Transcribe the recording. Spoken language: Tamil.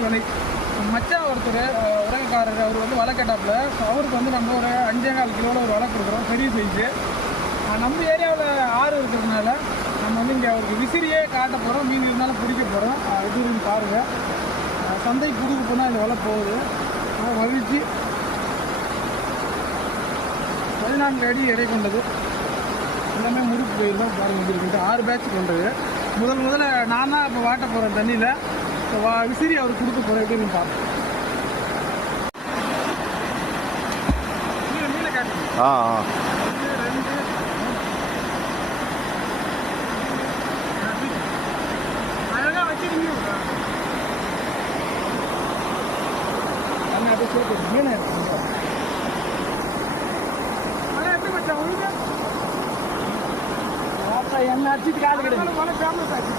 பேச்சு வலை. மச்சான் ஒருத்தர் உலகக்காரர், அவர் வந்து வலை கேட்டாப்புல. ஸோ அவருக்கு வந்து நம்ம ஒரு 5.25 கிலோவில் ஒரு வலை கொடுக்குறோம், பெரிய சைஸு. நம்ம ஏரியாவில் ஆறு இருக்கிறதுனால நம்ம வந்து இங்கே அவருக்கு விசிறியே காட்ட போகிறோம், மீன் இருந்தாலும் பிடிக்க போகிறோம். இதுன்னு பாருங்கள், சந்தை புதுக்கு போனால் இந்த வலை போகுது. மகிழ்ச்சி. 14 அடி எடை கொண்டது, எல்லாமே முறுக்கு போயிருந்தோம். பாருங்கள், இருக்குது 6 பேட்ச் கொண்டது. முதல்ல நான் தான் இப்போ வாட்ட போகிறேன் தண்ணியில். விசிறி அவருக்கு கொடுக்க போகிறேன், எப்படின்னு பார்ப்போம். மீனை காட்டுங்க. அழகாக வச்சுருங்க. அப்படியே சேர்த்து மீனை ஆனால் எப்படி வச்சா ஒழுங்கு என்ன அடிச்சுட்டு காது கிடையாது. மழை ஃபேமஸ் ஆச்சு.